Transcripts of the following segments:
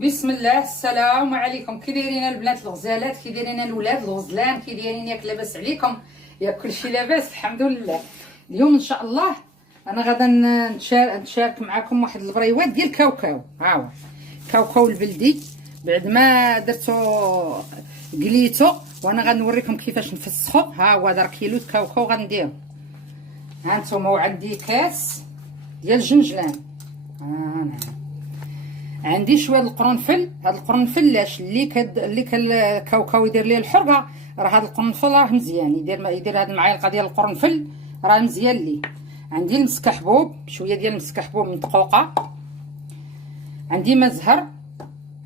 بسم الله. السلام عليكم. كي دايرين البنات الغزالات، كي دايرين الولاد الغزلان، كي دايرين؟ ياك لاباس عليكم؟ ياك كلشي لاباس؟ الحمد لله. اليوم ان شاء الله انا غادا نشارك معكم واحد البريوات ديال الكاوكاو. ها هو كاوكاو البلدي، بعد ما درتو قليتو وانا غنوريكم كيفاش نفسخو. ها هو هذا كيلو كاوكاو غنديرو. ها نتوما، وعندي كاس ديال الجنجلان. نعم، عندي شويه القرنفل. هذا القرنفل لاش اللي كالكاوكاو يدير ليه الحرقه، راه هذا القرنفل راه مزيان. يدير هذه المعالقه ديال القرنفل راه مزيان ليه. عندي المسك حبوب، شويه ديال المسك حبوب من دقوقه. عندي ما زهر،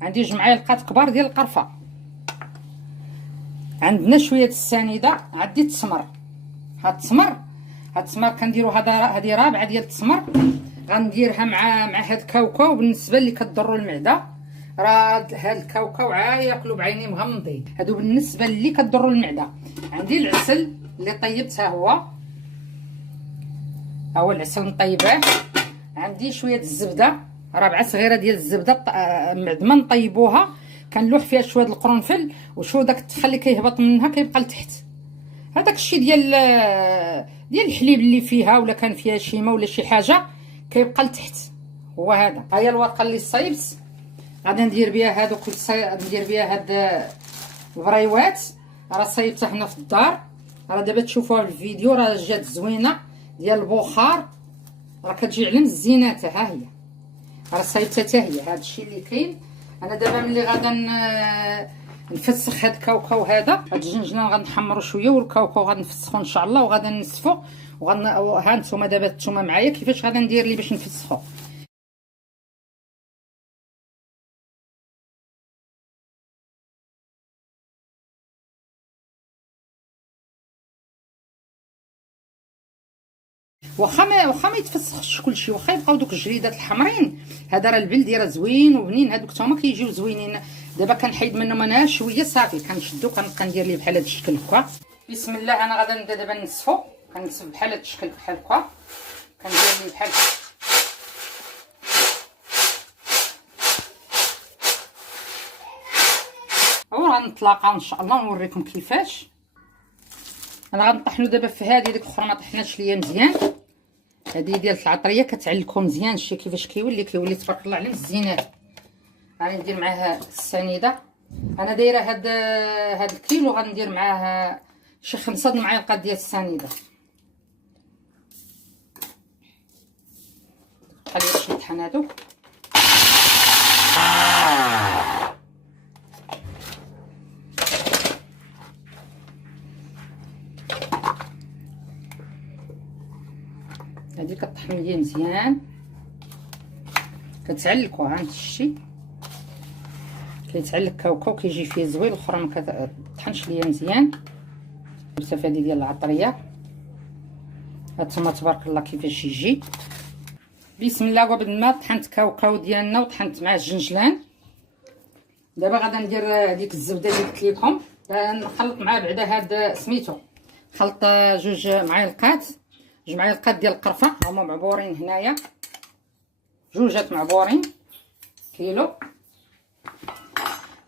عندي جوج معالق كبار ديال القرفه. عندنا شويه السنيده، عندي التمر. هاد التمر كنديروا هذه رابعه ديال التمر، غنديرها مع هاد الكاوكاو. بالنسبه اللي كضروا المعده، راه هاد الكاوكاو ياكلوا بعيني مغمضين. هادو بالنسبه اللي كضروا المعده. عندي العسل اللي طيبته، هو العسل نطيبه. عندي شويه الزبده، ربعه صغيره ديال الزبده، بعد ما نطيبوها كنلوح فيها شويه القرنفل، وشو داك التفخ اللي كيهبط منها كيبقى لتحت. هذاك الشيء ديال الحليب اللي فيها، ولا كان فيها شيمه ولا شي حاجه كيبقى لتحت، هو هذا. ها هي الورقه اللي صايبت، غادي ندير بها هادوك ندير بها هاد البريوات. راه صايبتها هنا في الدار، راه دابا تشوفوها في الفيديو، راه جات زوينه ديال البخار، راه كتجي على الزينات. ها هي راه صايبتها حتى هي. هذا الشيء اللي كاين. انا دابا ملي غادا نفسخ هاد الكاوكاو، هاد الجنجلان غنحمرو شويه، والكاوكاو غادي نفسخو ان شاء الله، وغادا نسفو. ها نتوما دابا نتوما معايا كيفاش غادا ندير لي باش نفسخو. واخا ما يتفسخش كلشي، واخا يبقاو دوك الجريدات الحمرين، هذا راه البلدي راه زوين وبنين. هذوك حتى هما كيجيو زوينين. دابا كنحيد منهم انا شويه صافي، كنشدو كنبقى ندير ليه بحال هذا الشكل هكا. بسم الله. انا غادا نبدا دابا نسفو، كنسف بحال هذا الشكل بحال هكا، كندير ليه بحال وغنتلاقاو ان شاء الله ونوريكم كيفاش. انا غنطحنو دابا في هذه، ديك الاخرى ما طحناش ليا مزيان. هذه ديال العطريه كتعلكو مزيان. شتي كيفاش كيولي تبارك الله على الزينات. غادي ندير معاه السنيده. انا دايره هاد الكيلو، غندير معاه شي 5 معالق ديال السنيده. خلي باش نطحن هادو. هادي كطحن ليا مزيان، كتعلكو. ها هادشي كيتعلك كاوكاو كيجي فيه زوين، الاخرى ما كطحنش ليا مزيان. بزاف هادي ديال العطريه. هانتوما تبارك الله كيفاش يجي. بسم الله. وبعد ما طحنت كاوكاو ديالنا وطحنت معاه الجنجلان، دابا غادا ندير هذيك الزبده اللي قلت لكم. نخلط معاه بعدا هاد سميتو، خلط جوج معالق ديال القرفه، هما معبورين هنايا، جوجات معبورين كيلو.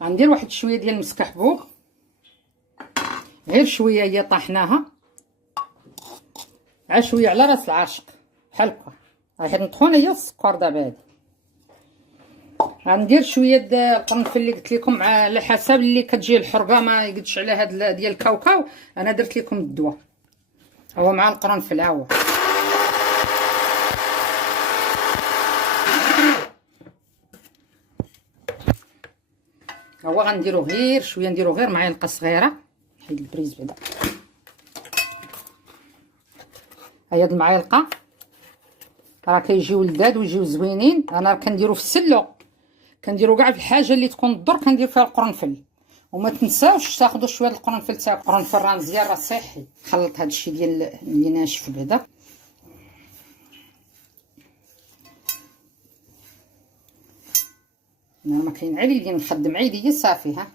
غندير واحد شويه ديال المسك حبوب، غير شويه هي طحناها، عا شويه على راس العاشق بحال هكا. غادي نطحون هي السكر دابا. هادي غندير شويه القرنفل اللي قلت لكم، على حسب اللي كتجي الحرقه ما يقدش على هاد ديال الكاوكاو. انا درت لكم الدواء هو مع القرنفل. ها هو غنديرو غير شويه، نديرو غير معلقه صغيره. نحيد البريز بعدا. هاد المعلقه راه كيجيو لذاذ ويجيو زوينين. انا كنديرو في السلو، كنديرو كاع في الحاجه اللي تكون الضر كندير فيها القرنفل. وما تنساوش تاخذوا شويه القرنفل تاعكم. القرنفل راه مزيان، راه صحي. خلط هذا الشيء ديال اللي ناشف بعدا. انا ما كاين على يدي، نخدم عيدي صافي. ها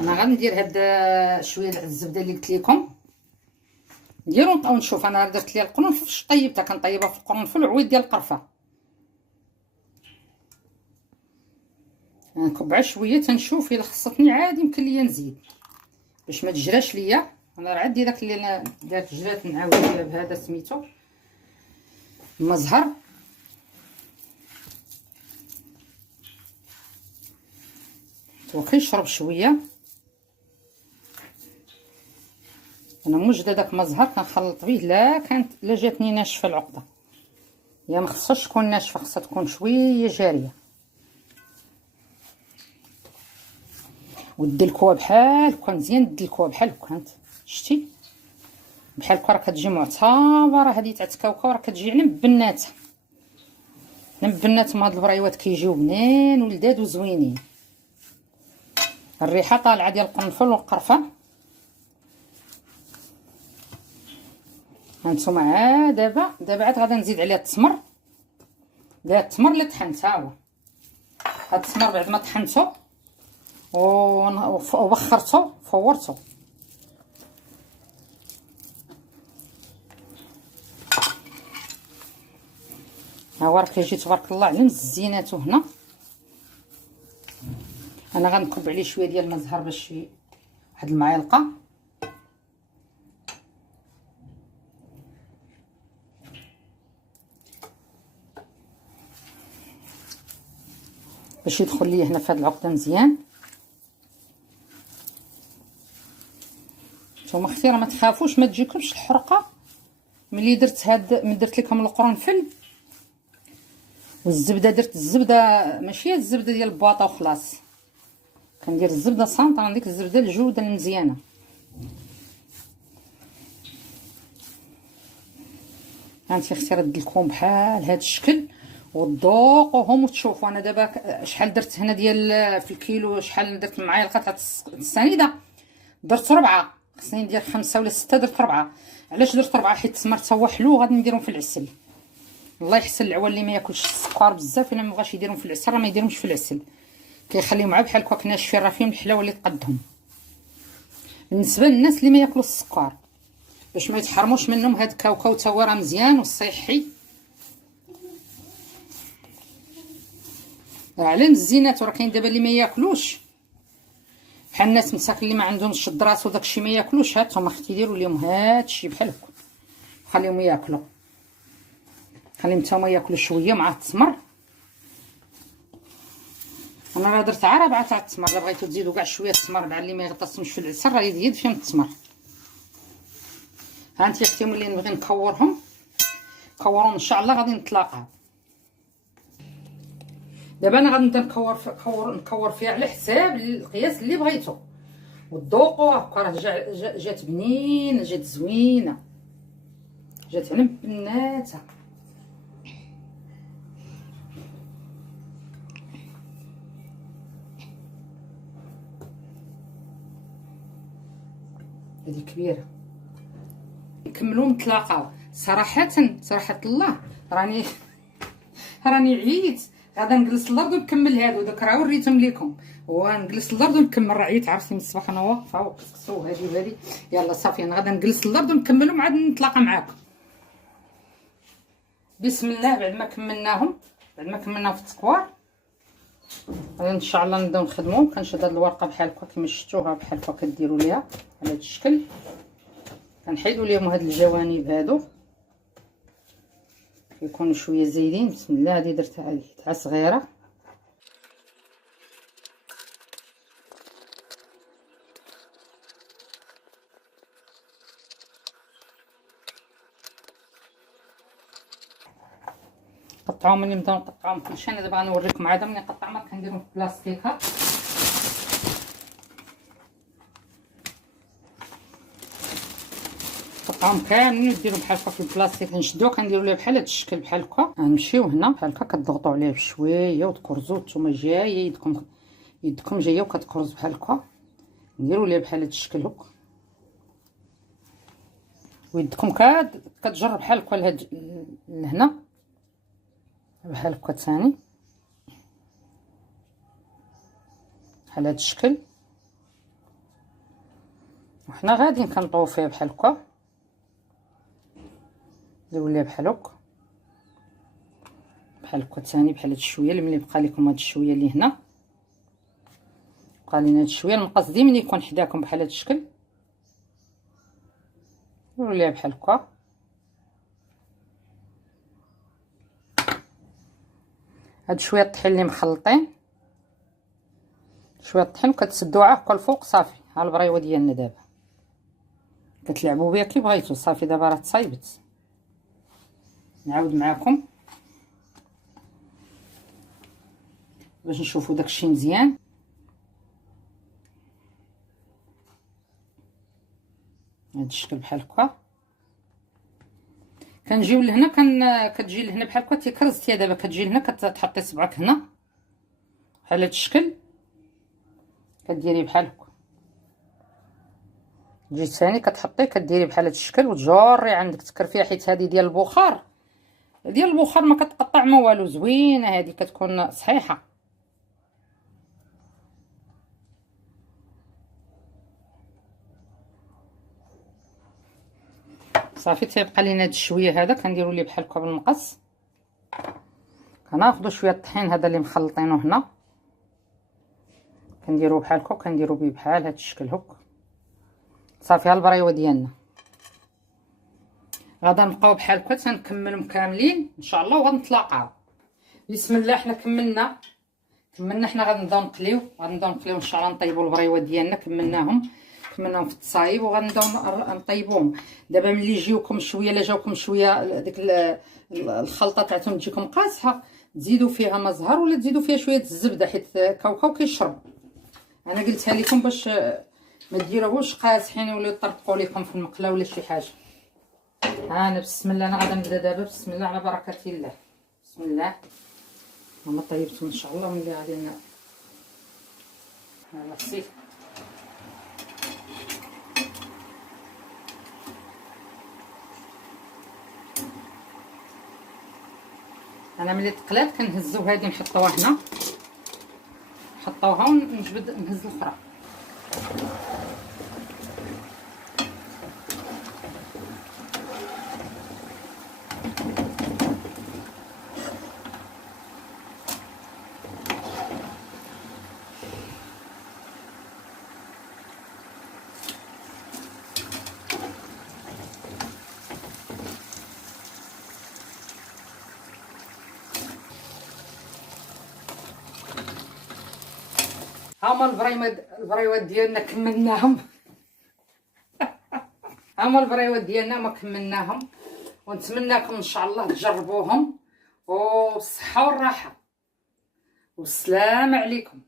انا غندير هاد شويه الزبده اللي قلت لكم نديرو ونشوف. انا درت ليها القرنفل فاش طيبتها، كنطيبها في القرنفل وعويد ديال القرفه. نكب شويه تنشوف الا خصتني عادي يمكن ليا نزيد باش ما تجراش ليا. انا راه عندي داك اللي انا داك جرات نعاود فيها بهذا سميتو المزهر. وكيشرب شويه. انا موجده داك المزهر كنخلط به لا جاتني ناشفه العقده، يا ما خصهاش تكون ناشفه، خصها تكون شويه جاريه. ودلكوها بحال هكا مزيان، دلكوها بحال هكا شتي بحال هكا راه كتجي معتبره هذه تاع التكاوكه، راه كتجي على مبناته من هاد البريوات كيجيو بنين ولذاذ وزوينين. الريحه طالعه ديال القرنفل والقرفه. هانتوما عاد دابا عاد غادي نزيد عليه التمر. التمر اللي طحنت ها هو هاد التمر بعد ما طحنته وبخرته فورته. ها هو راه كيجي تبارك الله على مزيناتو. هنا انا غنكب عليه شويه ديال المزهر باش واحد المعلقه. باش يدخل لي هنا في هاد العقده مزيان. نتوما اختي راه ما تخافوش ما تجيكمش الحرقه ملي درت لكم القرنفل والزبده. درت الزبده ماشي الزبده ديال البواطه وخلاص، كندير الزبده صامته، عندك الزبده الجوده المزيانه. هانتي اختي رد لكم بحال هذا الشكل وتذوقوهم وتشوفوا. انا دابا شحال درت هنا ديال في الكيلو، شحال درت المعالقه تاع السنيده؟ درت 4. خصني ندير 5 ولا 6، درت 4. علاش درت 4؟ حيت التمر تا هو حلو وغادي نديرهم في العسل. الله يحسن العوال اللي ما ياكلش السكر بزاف، الا ما بغاش يديرهم في العسل راه ما يديرهمش في العسل، كيخليهم عا بحال هكاك ناشفين، راه فيهم الحلاوه اللي تقدهم. بالنسبه للناس اللي ما ياكلوا السكر باش ما يتحرموش منهم، هاد الكاوكاو تا هو راه مزيان وصحي. راه على الزينات. وراه كاين دابا اللي ما ياكلوش بحال الناس مساكن اللي ما عندهمش الدراس وداكشي ما ياكلوش. هانتوما اختي ديروا لهم هادشي بحال هكا، خليهم ياكلوا، خليهم نتوما ياكلوا شويه مع التمر. انا راه درت عا 4 تاع التمر. الا بغيتو تزيدوا كاع شويه التمر مع اللي ما يغطسهمش في العسل راه يزيد فيهم التمر. هانتي اختي ملي نبغي نكورهم ان شاء الله غادي نتلاقاو. دابا انا غادي نبدا نكور فيها على حساب القياس اللي بغيتو وتذوقوها. هكا راه جات بنينه، جات زوينه، جات على بناتها. هذه كبيره. نكملوا نتلاقاو. صراحه الله راني عييت. غادا نجلس الارض ونكمل هادو داك راه وريتهم لكم، ونجلس الارض ونكمل. رعيت عرفتي من الصباح انا واقفه وقصقصو هادي وهادي. يلا صافي انا غادا نجلس الارض ونكمل وعاد نتلاقى معاكم. بسم الله. بعد ما كملناهم في التقوار ان شاء الله نبداو نخدمو. كنشد هاد الورقه بحال هكا كيما شفتوها بحال هكا كديروا ليها على هاد الشكل. كنحيدوا ليهم هاد الجوانب هادو كيكونوا شويه زايدين. بسم الله. هادي درتها هادي تاع صغيره. قطعوهم ملي نبداو نقطعوهم كلشي. انا دابا غنوريكم عاد ملي نقطعهم كنديرهم في بلاستيكه. نقطعهم كاملين وديرهم بحال هكا في البلاستيك. نشدوه كنديروا ليه بحال هاد الشكل بحال هكا. غنمشيو هنا بحال هكا كتضغطوا عليه بشويه وتكرزوا. نتوما جايه يدكم جايه وكتكرز بحال هكا. نديروا ليه بحال هاد الشكل هكا ويدكم كتجر بحال هكا لهنا بحال هكا ثاني بحال هاد الشكل. وحنا غاديين كنطويو فيه بحال هكا. نديرو ليه بحال هكا ثاني بحال هاد الشويه اللي ملي بقى لكم هاد الشويه اللي هنا بقى لينا هاد شويه. المقص ديما يكون حداكم بحال هاد الشكل، ديروا ليها بحال هكا. هاد شويه الطحين اللي مخلطين، شويه الطحين كتسدوها هكا الفوق صافي. ها البريوه ديالنا دابا كتلعبوا بها كي بغيتو. صافي دابا راه تصايبت. نعاود معاكم باش نشوفوا داكشي مزيان. هاد الشكل بحال هكا. كنجيو لهنا كتجي لهنا بحال هكا تيكرزتي. دابا كتجي لهنا كتحطي صبعك هنا بحال هاد الشكل، كديري بحال هكا. تجي ثاني كتحطي كديري بحال هاد الشكل وتجري عندك تكرفيها، حيت هذه ديال البخار. ديال البخار ما كتقطع ما والو، زوينه هذه كتكون صحيحه. صافي تيبقى لينا هاد الشويه هذا كنديروا ليه بحال هكا بالمقص. كناخذوا شويه الطحين هذا اللي مخلطينه هنا، كنديروه بحال هكا وكنديروا به بحال هاد الشكل هكا. صافي ها البريوه ديالنا. غادا نبقاو بحال هكا تنكملهم كاملين ان شاء الله وغنتلاقاو. بسم الله. حنا كملنا حنا غنبداو نقليو ان شاء الله. نطيبوا البريوه ديالنا. كملناهم في التصايب وغنبداو نطيبوهم. دابا ملي يجيوكم شويه، الا جاوكم شويه ديك الخلطه تاعتهم تجيكم قاصحه، تزيدوا فيها ما زهر ولا تزيدوا فيها شويه الزبده، حيت كاوكاو كيشرب. انا قلتها لكم باش ما ديروهوش قاصحين ولا يطرقوا لكم في المقله ولا شي حاجه. انا بسم الله. انا غادا نبدا دابا بسم الله على بركه الله. بسم الله. انا طيبتهم ان شاء الله. ملي غادي يلا سي. انا ملي تقلات كنهزو هذه نحطوها هنا، نحطوها ونجبد نهز الاخرى. هما البريوات ديالنا كملناهم. هما البريوات ديالنا ما كملناهم، ونتمنىكم ان شاء الله تجربوهم، والصحه والراحه والسلام عليكم.